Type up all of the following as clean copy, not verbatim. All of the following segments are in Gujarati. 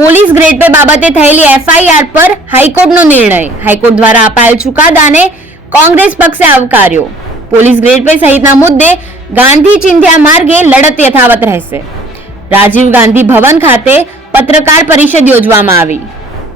પોલીસ ગ્રેડ પે બાબતે થયેલી એફઆઈઆર પર હાઈકોર્ટનો નિર્ણય. હાઈકોર્ટ દ્વારા અપાયેલ ચુકાદાને કોંગ્રેસ પક્ષે આવકાર્યો. પોલીસ ગ્રેડ પે સહિતના મુદ્દે ગાંધી ચિંધ્યા માર્ગે લડત યથાવત રહેશે. રાજીવ ગાંધી ભવન ખાતે પત્રકાર પરિષદ યોજવામાં આવી.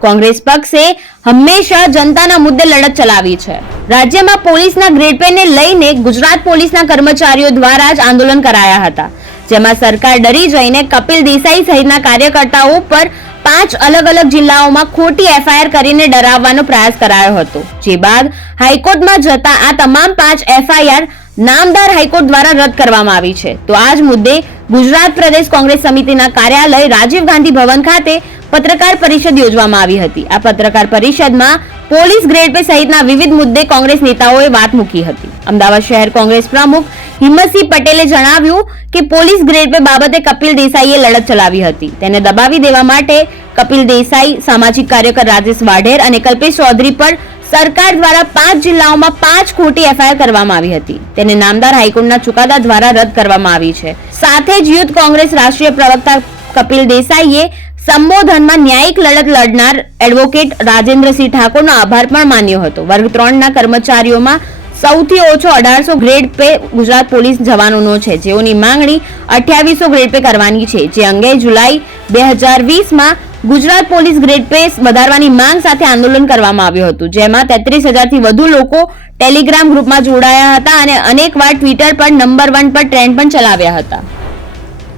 કોંગ્રેસ પક્ષે હંમેશા જનતાના મુદ્દે લડત ચલાવી છે. રાજ્યમાં પોલીસના ગ્રેડ પેને લઈને ગુજરાત પોલીસના કર્મચારીઓ દ્વારા જ આંદોલન કરાયા હતા, જેમાં સરકાર ડરી જઈને કપિલ દેસાઈ સહિતના કાર્યકર્તાઓ પર 5 અલગ અલગ જિલ્લાઓમાં ખોટી એફઆઈઆર કરીને ડરાવવાનો પ્રયાસ કરાયો હતો. જે બાદ હાઈકોર્ટમાં જતા આ તમામ 5 એફઆઈઆર નામદાર હાઈકોર્ટ દ્વારા રદ કરવામાં આવી છે. તો આ જ મુદ્દે ગુજરાત પ્રદેશ કોંગ્રેસ સમિતિના કાર્યાલય રાજીવ ગાંધી ભવન ખાતે પત્રકાર પરિષદ યોજવામાં આવી હતી. આ પત્રકાર પરિષદમાં પોલીસ ગ્રેડ પે સહિતના વિવિધ મુદ્દે કોંગ્રેસ નેતાઓએ વાત મૂકી હતી. અમદાવાદ શહેર કોંગ્રેસ પ્રમુખ હિંમતસિંહ પટેલે જણાવ્યું કે પોલીસ ગ્રેડ પે બાબતે કપિલ દેસાઈએ લડત ચલાવી હતી. તેને દબાવી દેવા માટે કપિલ દેસાઈ, સામાજિક કાર્યકર રાજેશ વાઢેર અને કલ્પેશ ચૌધરી પર સરકાર દ્વારા 5 જિલ્લાઓમાં 5 ખોટી એફઆઈઆર કરવામાં આવી હતી. તેને નામદાર હાઈકોર્ટના ચુકાદા દ્વારા રદ કરવામાં આવી છે. સાથે જ યુથ કોંગ્રેસ રાષ્ટ્રીય પ્રવક્તા કપિલ દેસાઈએ સંબોધનમાં ન્યાયિક લડત લડનાર એડવોકેટ રાજેન્દ્રસિંહ ઠાકોરનો આભાર પણ માન્યો હતો. વર્ગ 3 ના કર્મચારીઓમાં સૌથી ઓછો 1800 ગ્રેડ પે ગુજરાત પોલીસ જવાનોનો છે, જેઓની માંગણી 2800 ગ્રેડ પે કરવાની છે. જે અંગે જુલાઈ 2020માં ગુજરાત પોલીસ ગ્રેડ પે વધારવાની માંગ સાથે આંદોલન કરવામાં આવ્યું હતું, જેમાં 33,000 થી વધુ લોકો ટેલિગ્રામ ગ્રુપમાં જોડાયા હતા અને અનેકવાર ટ્વિટર પર નંબર 1 પર ટ્રેન્ડ પણ ચલાવ્યા હતા.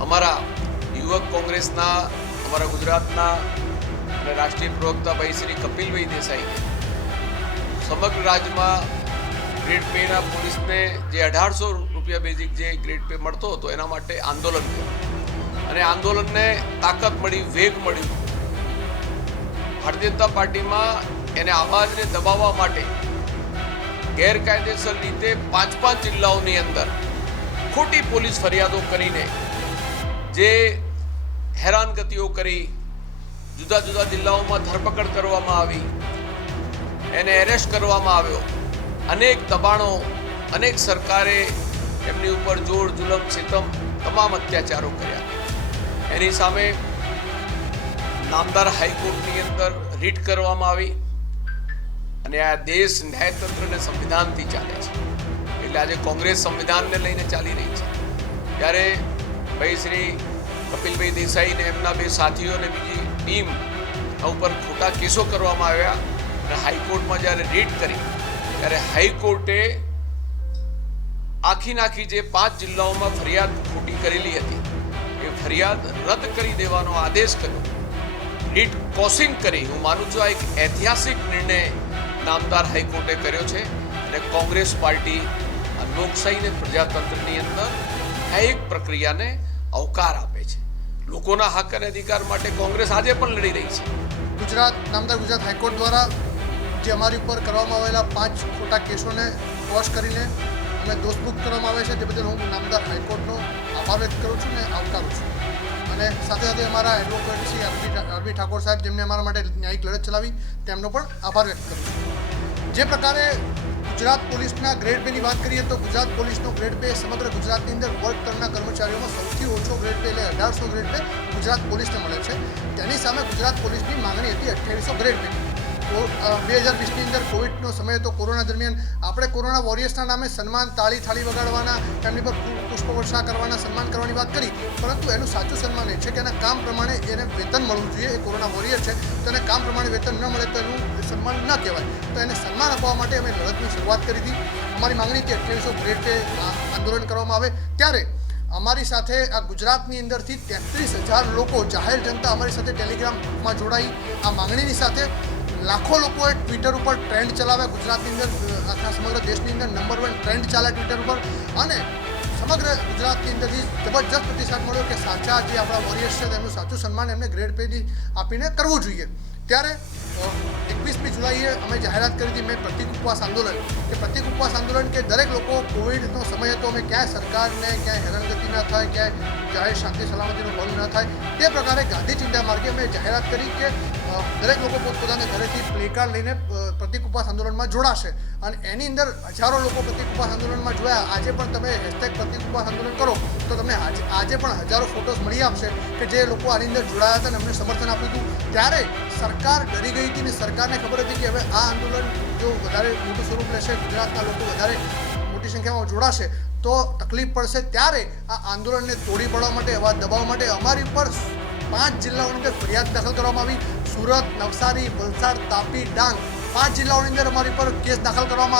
અમારા યુવક કોંગ્રેસના અમારા ગુજરાતના અને રાષ્ટ્રીય પ્રવક્તા ભાઈ શ્રી કપિલભાઈ દેસાઈ સમગ્ર રાજ્યમાં ગ્રેડ પેના પોલીસને જે 1800 રૂપિયા બેઝિક જે ગ્રેડ પે મળતો હતો એના માટે આંદોલન કર્યું અને આંદોલનને તાકાત મળી, વેગ મળ્યું. ભારતીય જનતા પાર્ટીમાં એને આવાજને દબાવવા માટે ગેરકાયદેસર રીતે 5 જિલ્લાઓની અંદર ખોટી પોલીસ ફરિયાદો કરીને જે હેરાનગતિઓ કરી, જુદા જુદા જિલ્લાઓમાં ધરપકડ કરવામાં આવી, એને એરેસ્ટ કરવામાં આવ્યો, અનેક દબાણો, અનેક સરકારે એમની ઉપર જોર જુલમ સિતમ તમામ અત્યાચારો કર્યા. એની સામે નામદાર હાઈકોર્ટની અંદર રીટ કરવામાં આવી અને આ દેશ ન્યાયતંત્ર અને સંવિધાનથી ચાલે છે. એટલે આજે કોંગ્રેસ સંવિધાનને લઈને ચાલી રહી છે. ત્યારે ભાઈ શ્રી કપિલભાઈ દેસાઈ ને એમના 2 સાથીઓ અને બીજી ટીમ ઉપર ખોટા કેસો કરવામાં આવ્યા અને હાઈકોર્ટમાં જ્યારે રીટ કરી ત્યારે હાઈકોર્ટે આખી જે 5 જિલ્લાઓમાં ફરિયાદ ખોટી કરેલી હતી એ ફરિયાદ રદ કરી દેવાનો આદેશ કર્યો. રીટ કોસિંગ કરી. હું માનું છું આ એક ઐતિહાસિક નિર્ણય નામદાર હાઈકોર્ટે કર્યો છે અને કોંગ્રેસ પાર્ટી આ લોકશાહી અને પ્રજાતંત્રની અંદર ન્યાયિક પ્રક્રિયાને આવકાર આપે છે. લોકોના હક અને અધિકાર માટે કોંગ્રેસ આજે પણ લડી રહી છે. નામદાર ગુજરાત હાઈકોર્ટ દ્વારા જે અમારી ઉપર કરવામાં આવેલા 5 ખોટા કેસોને વોશ કરીને અમે દોષમુક્ત કરવામાં આવે છે, તે બદલ હું નામદાર હાઈકોર્ટનો આભાર વ્યક્ત કરું છું અને આવકારું છું. અને સાથે સાથે અમારા એડવોકેટ શ્રી આરબી ઠાકોર સાહેબ, જેમને અમારા માટે ન્યાયિક લડત ચલાવી, તેમનો પણ આભાર વ્યક્ત કરું છું. જે પ્રકારે ગુજરાત પોલીસના ગ્રેડ પેની વાત કરીએ તો ગુજરાત પોલીસનો ગ્રેડ પે સમગ્ર ગુજરાતની અંદર વર્ગ 3ના કર્મચારીઓમાં સૌથી ઓછો ગ્રેડ પે એટલે 1800 ગ્રેડ પે ગુજરાત પોલીસને મળે છે. તેની સામે ગુજરાત પોલીસની માંગણી હતી 2800 ગ્રેડ પે. 2020ની અંદર કોવિડનો સમય હતો. કોરોના દરમિયાન આપણે કોરોના વોરિયર્સના નામે સન્માન, તાળી થાળી વગાડવાના, એમની પર પુષ્પવર્ષા કરવાના, સન્માન કરવાની વાત કરી, પરંતુ એનું સાચું સન્માન એ છે કે એના કામ પ્રમાણે એને વેતન મળવું જોઈએ. એ કોરોના વોરિયર છે તો એને કામ પ્રમાણે વેતન ન મળે તો એનું સન્માન ન કહેવાય. તો એને સન્માન આપવા માટે અમે લડતની શરૂઆત કરી હતી. અમારી માંગણી હતી 2800 ગ્રેડ પે આંદોલન કરવામાં આવે. ત્યારે અમારી સાથે આ ગુજરાતની અંદરથી 33,000 લોકો, જાહેર જનતા અમારી સાથે ટેલિગ્રામમાં જોડાઈ. આ માંગણીની સાથે લાખો લોકોએ ટ્વિટર ઉપર ટ્રેન્ડ ચલાવ્યા. ગુજરાતની અંદર, આખા સમગ્ર દેશની અંદર નંબર 1 ટ્રેન્ડ ચાલ્યા ટ્વિટર ઉપર અને સમગ્ર ગુજરાતની અંદરથી જબરજસ્ત પ્રતિસાદ મળ્યો કે સાચા જે આપણા વોરિયર્સ છે તેમનું સાચું સન્માન એમને ગ્રેડ પેથી આપીને કરવું જોઈએ. ત્યારે 21મી જુલાઈએ અમે જાહેરાત કરી હતી મેં પ્રતિક ઉપવાસ આંદોલન, કે પ્રતિક ઉપવાસ આંદોલન કે દરેક લોકો, કોવિડનો સમય હતો, અમે ક્યાંય સરકારને ક્યાંય હેરાનગતિ ન થાય, ક્યાંય જાહેર શાંતિ સલામતીનો ભંગ ન થાય, તે પ્રકારે ગાંધી ચિંધ્યા માર્ગે અમે જાહેરાત કરી કે દરેક લોકો પોતપોતાના ઘરેથી પ્લેકાર્ડ લઈને પ્રતિક ઉપવાસ આંદોલનમાં જોડાશે. અને એની અંદર હજારો લોકો પ્રતિક ઉપવાસ આંદોલનમાં જોડાયા. આજે પણ તમે હેશટેગ પ્રતિક ઉપવાસ આંદોલન કરો તો તમને આજે પણ હજારો ફોટોસ મળી આવશે કે જે લોકો આની અંદર જોડાયા હતા અને અમને સમર્થન આપ્યું હતું. ત્યારે સરકાર ડરી ગઈ હતી ને સરકારને ખબર હતી કે હવે આ આંદોલન જો વધારે મોટું સ્વરૂપ લેશે, ગુજરાતના લોકો વધારે મોટી સંખ્યામાં જોડાશે તો તકલીફ પડશે. ત્યારે આ આંદોલનને તોડી પાડવા માટે, એવા દબાવ માટે અમારી પર 5 જિલ્લાઓની અંદર ફરિયાદ દાખલ કરવામાં આવી. સુરત, નવસારી, વલસાડ, તાપી, ડાંગ 5 જિલ્લાઓની અંદર અમારી પર કેસ દાખલ કરવામાં આવ્યો.